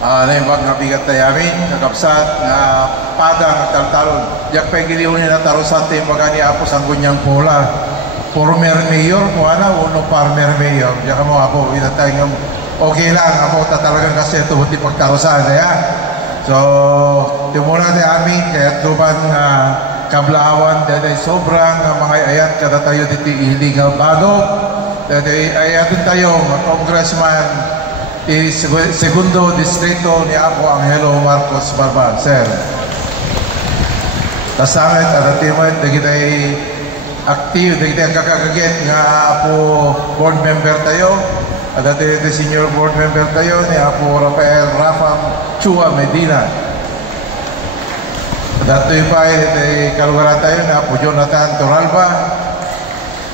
naimbag nga bigat tayo amin, kakapsat, nga padang taltalon. Diyak pa giliw niya na tarusat tayo baga ni Apo Sanggunyang Pola. Former mayor, kung uno farmer mayor. Diyak mo Apo, inatay nga okay lang, Apo tatalagang kasi tubot di pagtarusan. So, timuna tayo amin, kaya tuban nga kablawan, dahil sobrang mga ayat kada tayo dito ilig nga bago. Dahil ayatun tayo, congressman, segundo distrito ni Apo Angelo Marcos Barban, sir. Kasangit at atimat, nagitay active, nagitay kakagaget nga Apo board member tayo, at nagitay senior board member tayo ni Apo Rafael Chua Medina. At ato'y pa, nagitay kalugaran tayo ni Apo Jonathan Toralba,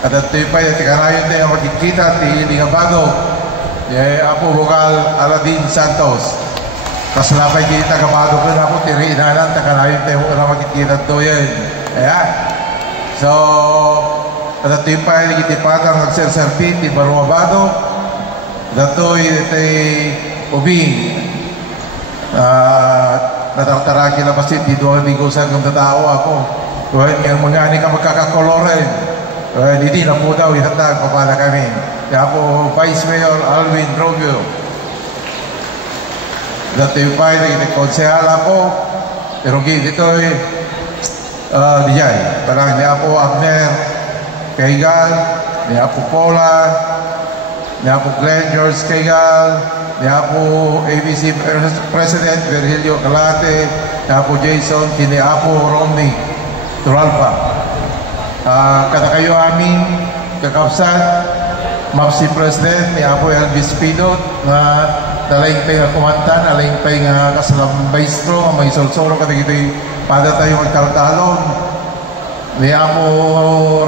at ato'y pa, nagitay kanayon tayo magkikita at ihiling abado. Apo Vocal Aladin Santos. Kaslapay kita kapado ko na po tiri inanan takanayon tayo na magkikita to yan. So patatoy pa ligitipatang nagserserpit di Baruabado. Datoy tay ubing natartaraki na basit di doon di ko sa kong tatao ako. Kuhan yung mga ani ka magkakakoloren. Hindi na po daw ihatag papala kami. Kaya po Vice Mayor Alvin Robio. Dito yung pa yung konsehala po. Pero dito dijay. Parang niya po Abner Kaigal, niya po Paula, niya po Glenn George Kaigal, niya po ABC President Virgilio Calate, niya po Jason Kiniapo Romney Turalpa. Kada kayo amin kakapsat Mapsi President ni Apo Elvis Pidot nga dalaing pay nga kumantan, dalaing pay nga kasalambaystro nga may solsoro kada gito'y pada tayo magkaltalon ni Apo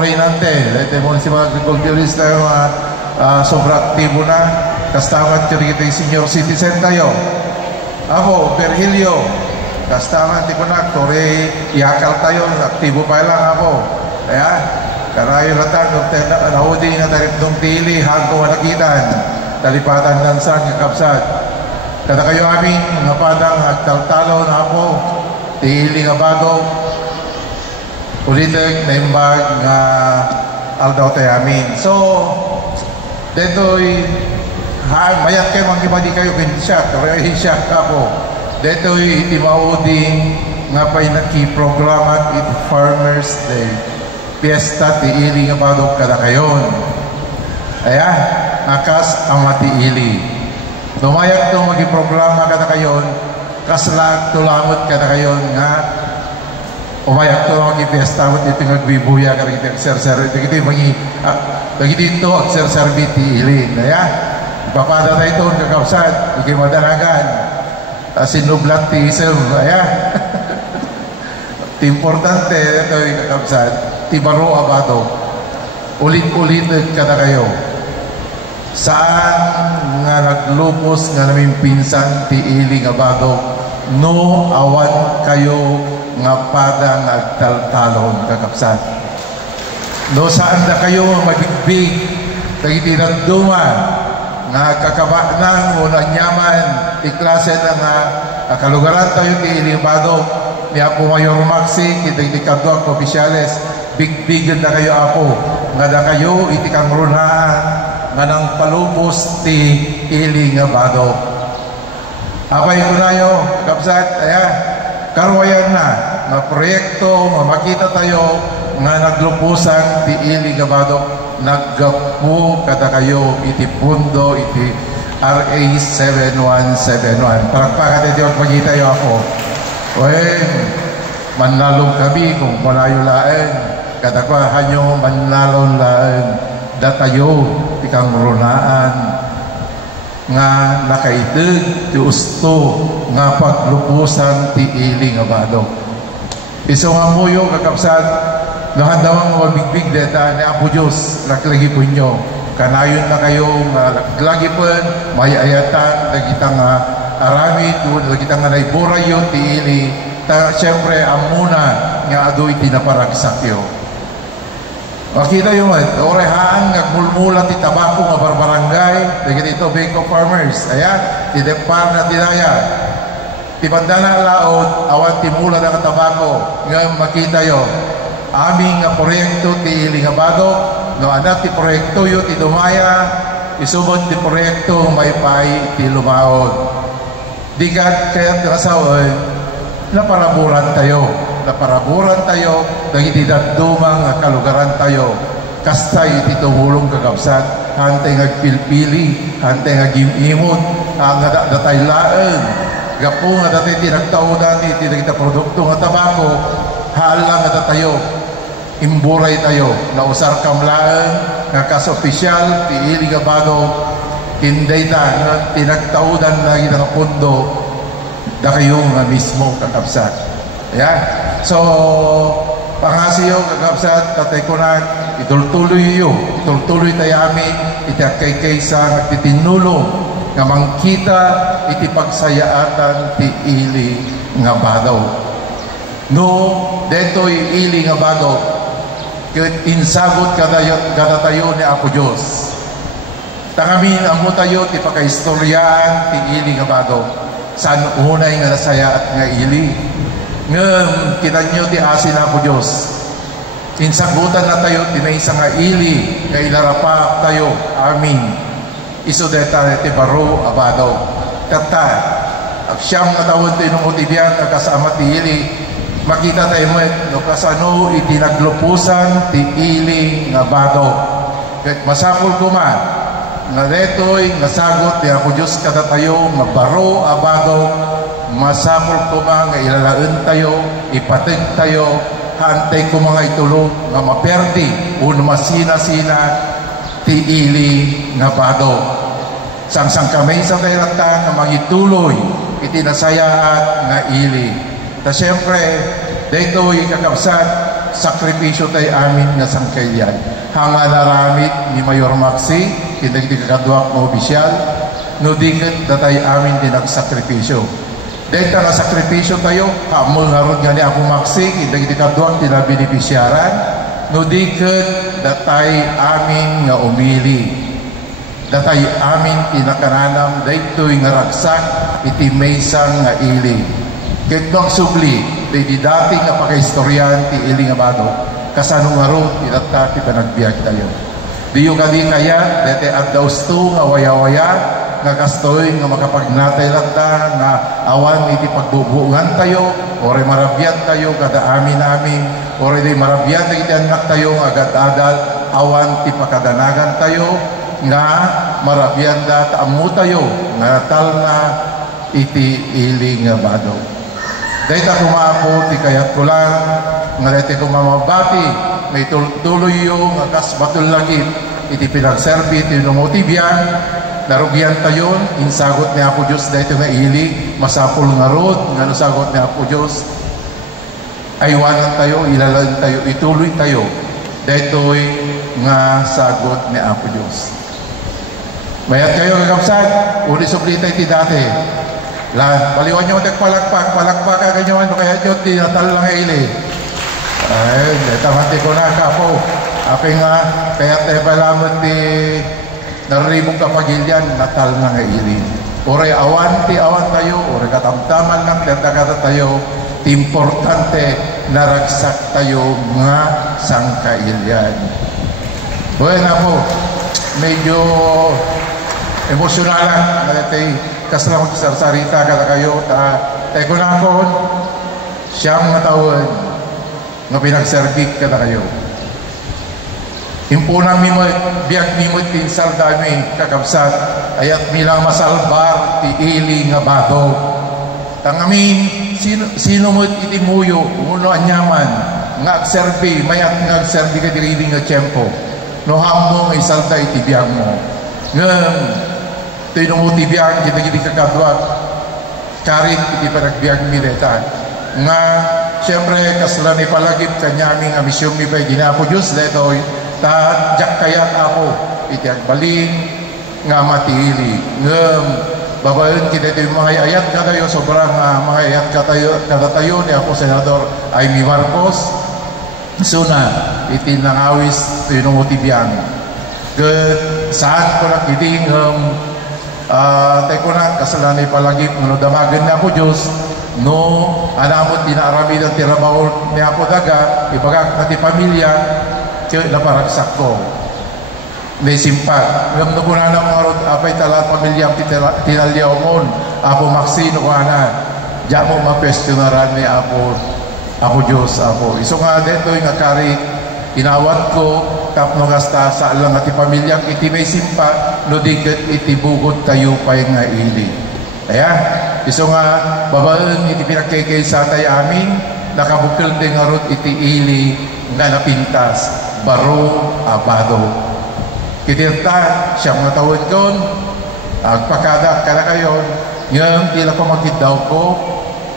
Reynante dahil mo si mga agriculturist tayo sobra aktibo na kastaman kada gito'y senior citizen tayo Apo Virgilio kastaman tipo na tore iakal tayo aktibo pa lang Apo karayo ratan naudi na taripdong tili hangko walakitan talipatan ng sang kakapsat kada kayo aming nga padang agtaltalo na po tili nga bago ulitek na imbag nga aldaw tayo amin so deto'y mayat kayo magkibadi kayo kinsyak kaya hinsyak ka po deto'y itimaudi nga pa'y nakiprogramat it Farmers Day Fiesta ti ili nga badog kada kayon. Akas ang matiili. Dumayag itong magiprograma kada kayon, kaslag tulangot kada kayon nga umayag itong magipiesta mo ito ngagbibuya kada kita agserser. Dagiti ito agserserbi ti ili. Ipapada tayo ito ang kakapsat, hindi madanagan. Sinublat ti isem. Importante ito yung kakapsat. Tibaro abado ulit-ulit kada kayo saan nga naglupos nga naming pinsan ti iling abado no awan kayo nga pada nga agtaltalon kakapsan no saan na kayo mabigbig tagitiraduma nga kakaba ng unanyaman ti klase na nga kalugaran tayo ti iling abado ni Apo Mayor Maxi kita kadwang opisyales big-bigyan na kayo Apo nga na kayo iti kang runaan nga nang palubos ti iling nga bado apay ko na yo kapsat karwayan na nga proyekto nga makita tayo nga naglupusan ti iling nga bado naggapu kada kayo iti pundo iti RA 7171 palakpakan iti pagkita yo Apo manlalong kami kung panayo laeng kada kwa hanyo manlalon laeng datayo ikang runaan nga nakaitig ti usto nga paglupusan ti iling nga bado iso nga muyo kakapsat no handawang mabigbig deta ni Apo Diyos naglagi po nyo kanayon na kayo naglagi po mayayatan nagitang aramid nagitang naiburayo ti ili siyempre amuna nga adoy tinaparagsak yo Makita yung orehaan ngagmulmulan ti tabako nga barbarangay dagiti tobacco farmers. Ayan, ti depar na dinaya. Ti bandana laod awan ti mula nga tabako nga makita yo. Aming nga proyekto ti ili nga badok no anak ti proyekto yo ti dumaya isubod ti proyekto maipay ti lumaod. Digat kaya kasawan naparaburan tayo dagiti dadumang nga kalugaran tayo kastay iti tumulong kakabsat hantay ngagpilpili hantay ngagimimot ang dataylaan gapo nga datay tinagtaudan iti dagiti produkto nga tabako halang nga tayo imburay tayo nausar kamlaan nga kas-opisyal ti ili nga badok tinday ta nga tinagtaudan na iti nga pundo da kayo nga mismo kakabsat. Ayan. So, pangasiyo, kakabsat, tatay ko na, itultuloy tayo amin, itakay kaysa, nagtitinulong, nga mangkita, iti pagsayaatan, ti ili nga badaw. No, deto'y ili nga badaw, insagot kada tayo ni Apo Diyos. Tangamin, amo tayo, ti pagkaistoryaan, ti ili nga badaw. Saan unay nga nasayaat nga ili? Ngam, kinanyo ti asin Apo Diyos. Insagutan na tayo, tinaysa nga ili, nga ilarapa tayo, amin. Iso deta ti baro abado. Kata, siyam nga tawon tayo nung utibyan, kasama ti ili, makita tayo mo, no kasano itinaglupusan ti ili nga bado. Masapul ko man, nga detoy, nga sagot ti Apo Diyos kada tayo, nga baro abado, masapol ko nga ilalaan tayo, ipatig tayo, hantay ko mga itulog nga maperdi o masina-sina ti ili nga bado. Sang-sang kamay sa kairatan nga magituloy itinasayaat nga ili. Ta siyempre, dito kakabsat, sakripisyo tayo amin nga sangkayyan. Hanga naramit ni Mayor Maxi, kinagdi kakadwak na opisyal, no dingit na tayo amin din nagsakripisyo. Dahil nga sakripisyo tayo, kamul nga ron nga ni Apo Maxi, hindi kadwang tinabinipisyaran, no dikit datay amin nga umili. Datay amin tinakananam, dahito'y nga ragsak, iti maysang nga ili. Kahit bang subli, di dating nga pakaistoryan, ti ili nga bado, kasano nga ron, tinata kita nagbiag tayo. Di yung kadi kaya, dete at dausto nga waya-waya, nga kastoy nga makapagnatay lata nga awan iti pagbubuungan tayo ore marabyan tayo kada amin ore di marabyan iti anak tayo agad adal awan ti pakadanagan tayo nga marabyan da taamu tayo nga tal na iti ili nga bado. Dahil ta kumapo ti kayat ko lang nga dahil kumamabati may tuloy yung nga kasbatul lagi iti pinagserbi iti numotibyan narugyan tayo, insagot ni Apo Diyos dahito nga ili, masapol nga rod, nga nasagot ni Apo Diyos, aywanan tayo, ilalan tayo, ituloy tayo, dahito'y nga sagot ni Apo Diyos. Mayat kayo kakapsat, uli sublitay ti dati. Baliwan nyo palakpak ka kanyo, kaya nyo, tinatal lang ili. Ay, tamati ko na kapo. Aping nga, kaya tayo palaman ti narimong kapagilyan, natal na nga ili. Ore awan tayo, ore katamtaman lang, kata tayo, importante, naragsak tayo nga sangkailyan. Bueno po, medyo emosyonal lang, nagatay, kasama magsarsarita kada kayo, tayo na po, siyam nga taon, nga pinagsergik kada kayo. Impunang biyak mimot tinsal dami kakabsat ayat milang masalbar ti ili nga bato. Tangamin sino mo't itimuyo uno anyaman nga agserbi mayat nga agserbi ka diri nga tiyempo. No hammo nga isalta iti biyak mo. Ngem tinong ti biyak kita giti kakadwat karit iti panagbiyak mi deta. Nga siyempre kasla ni palagip kanyaming amisyon mi pa ginapo Diyos detoy ta jak kayat ako iti agbaling nga matili ngem babayon kita iti mga ayat katayo sobrang mga ayat katayo ni ako Senador Amy Marcos Suna, iti nangawis ito yung utibiyang. Saan ko na kiting tayo ko na kasalanay palagi no damagan na ako Diyos no anamot dinaarami ng tirabaho ni ako daga ibagak na ti pamilya kaya naparagsak ko may simpat alam na ko na ng mga rod apay talat pamilyang tinalyaw mo Apo Maxino ko na diyan mo mapestionaran ni Apo Diyos Apo iso nga dito yung nakari inawat ko tapno gasta sa alang ati pamilyang iti may simpa no diget iti bugod tayo pay nga ili kaya iso nga babaan iti pinagkikay sa tay amin nakabukil din nga rod iti ili nga napintas baro abado kitirta siyang natawad kon agpakada kada kayo yung tila ko magkidaw ko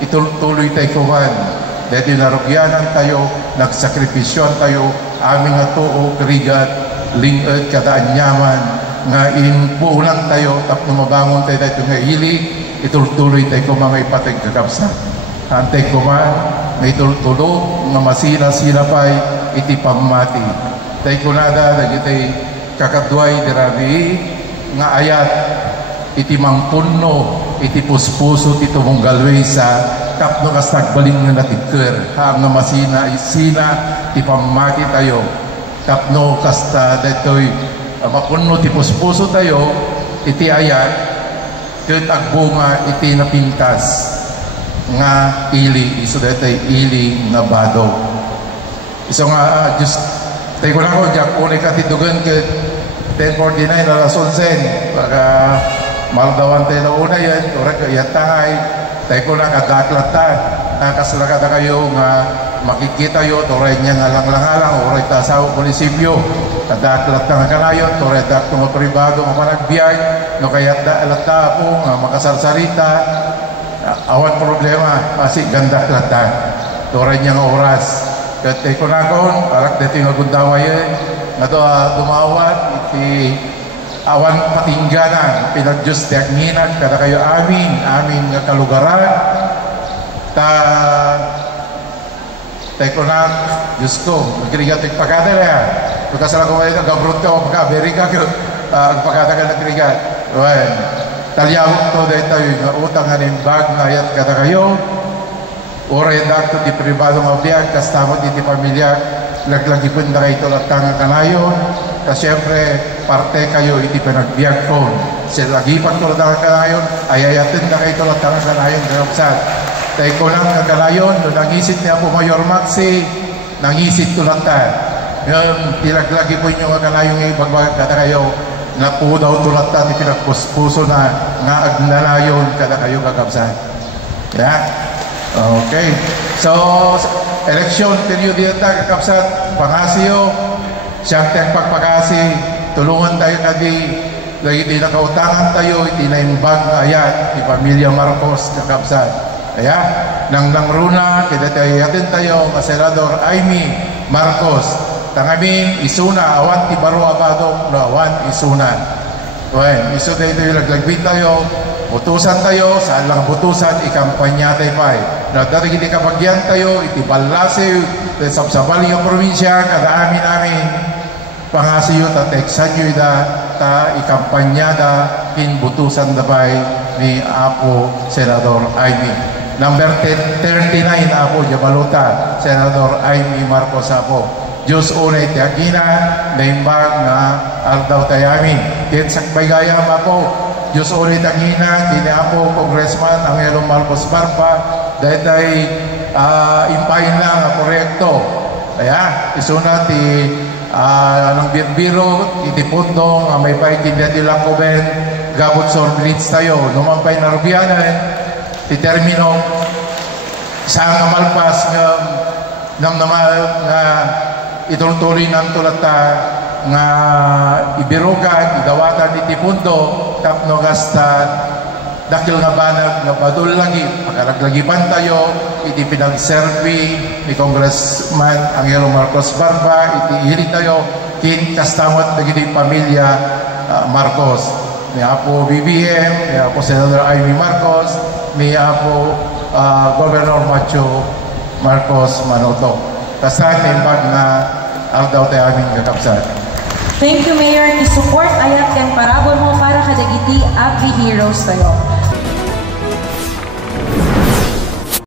ituloy tayo kuman dahil narugyanan tayo nagsakripisyon tayo aming nga tuo, krigat, lingad, kadaanyaman, nga inpuulan tayo, tapos mabangon tayo dahito nga ili, ituloy tayo ko mga ipatay kakapsa. Antay ko man, nga ituloy, nga masina-sina pa'y iti pamati. Tayo ko nada, nagitay kakadway, dirabi, nga ayat, iti mangpunno, iti puspuso, iti mong galway sa tapno kas nagbaling na natikir nga masina isina ti pamati tayo tapno kas detoy mapunno ti puspuso tayo iti ayat ket agbunga iti napintas nga ili iso detoy ili nga bado iso nga just tayo ko na ko jak unay katidugan ket 10:49 alas 11 para maldawan tayo na una yan ora kayatangay tayo ko lang adaklata nakasalakata kayo nga makikita yo toray niya nga lang-langalang oray tasaw munisipyo adaklata nga kanayon toray dakto nga pribado nga panagbiay no kaya alata po nga makasarsarita awan problema kasi ganda lata toray niya nga oras kaya tayo ko na kon parak dito nga gundaway nga dumawat iti awan patingganan pinag-Diyos tiagninan kada kayo amin nga kalugaran tayo ko na Diyos ko magkirigat pagkada na yan pagkasala ko ngayon nagabrot ka magkaberi ka pagkada ka nagkirigat talyawag to dahil tayo nga utang nga nimbag nga ayat kada kayo oray dakto di pribado nga biyag kastamot iti pamilya laglagipin na kayo tulatang kanayon kasi siyempre parte kayo iti pinagbiag ko sila lagipan tulatang kanayon ayayatin na kayo tulatang kanayon kanapsat tayo ko lang kanayon no nangisit niya po Mayor Maxi nangisit tulatan yung tilaglagi po nyo kanayon ng ibagbag kada kayo na po daw tulatan iti pinagpuspuso na nga agnanayon kada kayo kakapsat yeah? Okay so eleksyon period dito kakapsat pangasiyo siyang tiyang pagpagasi tulungan tayo kadi lagi di nakautangan tayo iti naimbag na ayat di pamilya Marcos kakapsat kaya nang runa kita tayo yatin tayo Senador Amy Marcos tangamin isuna awan ti baro abado awan isuna well iso tayo laglagbit tayo butusan tayo saan lang butusan ikampanya tayo pa na dati hindi kapagyan tayo iti balase sabsabali yung probinsya kada amin pangasiyo ta teksanyo ta ikampanya da kinbutusan dabay ni Apo Senador Amy number 39 Apo Jabaluta Senador Amy Marcos Apo Diyos unay tiagina na imbag na aldaw tayamin din sakbay gaya Apo Diyos unay tiagina din Apo Congressman Angelo Marcos Barba dahil tayo impahin lang na proyekto kaya isuna ti ng birbiro iti pundo nga may paitindihan nilang kuben gabot sorblits tayo numampay na rubiyanan ti termino saan nga malpas nga itultuloy ng tulata nga ibirugan idawatan iti pundo tapno gasta dakil nga banag nga padul lagi pagkalaglagipan tayo iti pinag-serve ni Congressman Angelo Marcos Barba iti hili tayo kin kastamot nagiti pamilya Marcos ni Apo BBM ni Apo Senador Amy Marcos ni Apo Governor Macho Marcos Manoto kasay na imbag na aldaw tayo aming kakapsat. Thank you, Mayor. I-support ayat kang parabol mo para kadagiti Abdi Heroes tayo.